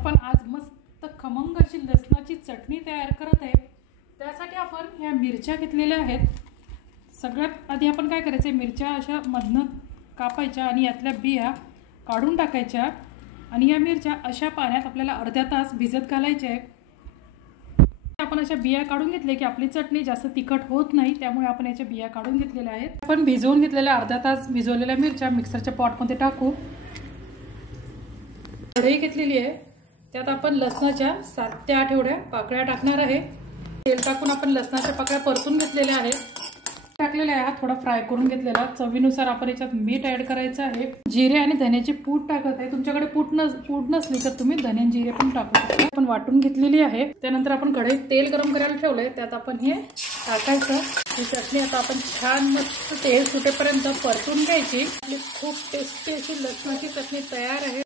आपण आज मस्त खमंग अशी लसणाची चटणी तयार करत आहे। त्यासाठी आपण ह्या मिरच्या घेतलेल्या आहेत। सगळ्यात आधी आपण काय करायचं, मिरच्या अशा मधनं कापायच्या आणि यातल्या बिया काढून टाकायच्या आणि या मिरच्या अशा पाण्यात आपल्याला अर्धा तास भिजत घालायच्या आहे। आपण अशा बिया काढून घेतले की आपली चटणी जास्त तिखट होत नाही, त्यामुळे आपण याच्या बिया काढून घेतलेल्या आहेत। आपण भिजवून घेतलेल्या अर्धा तास भिजवलेल्या मिरच्या मिक्सरच्या पॉटमध्ये टाकू। कढई घेतलेली आहे, त्यात आपण लसणाच्या 7 ते 8 एवढ्या पाकळ्या टाकणार आहे। तेल टाकून आपण लसणाच्या पाकळ्या परतून घेतलेल्या आहेत। टाकलेला आहे, हा थोडा फ्राय करून घेतलेला। चवीनुसार आपण याच्यात मीठ ऍड करायचं आहे। जिरे आणि धन्याची पूड टाकत आहे, तुमच्याकडे पूड नसली तर तुम्ही धने जिरे पण टाकू शकता। आपण वाटून घेतलेली आहे। त्यानंतर आपण कढईत तेल गरम करायला ठेवलंय, त्यात आपण हे टाकायचं। ही चटणी आता आपण छान मस्त तेल सुटेपर्यंत परतून घ्यायची। आपली खूप टेस्टी अशी लसणाची चटणी तयार आहे।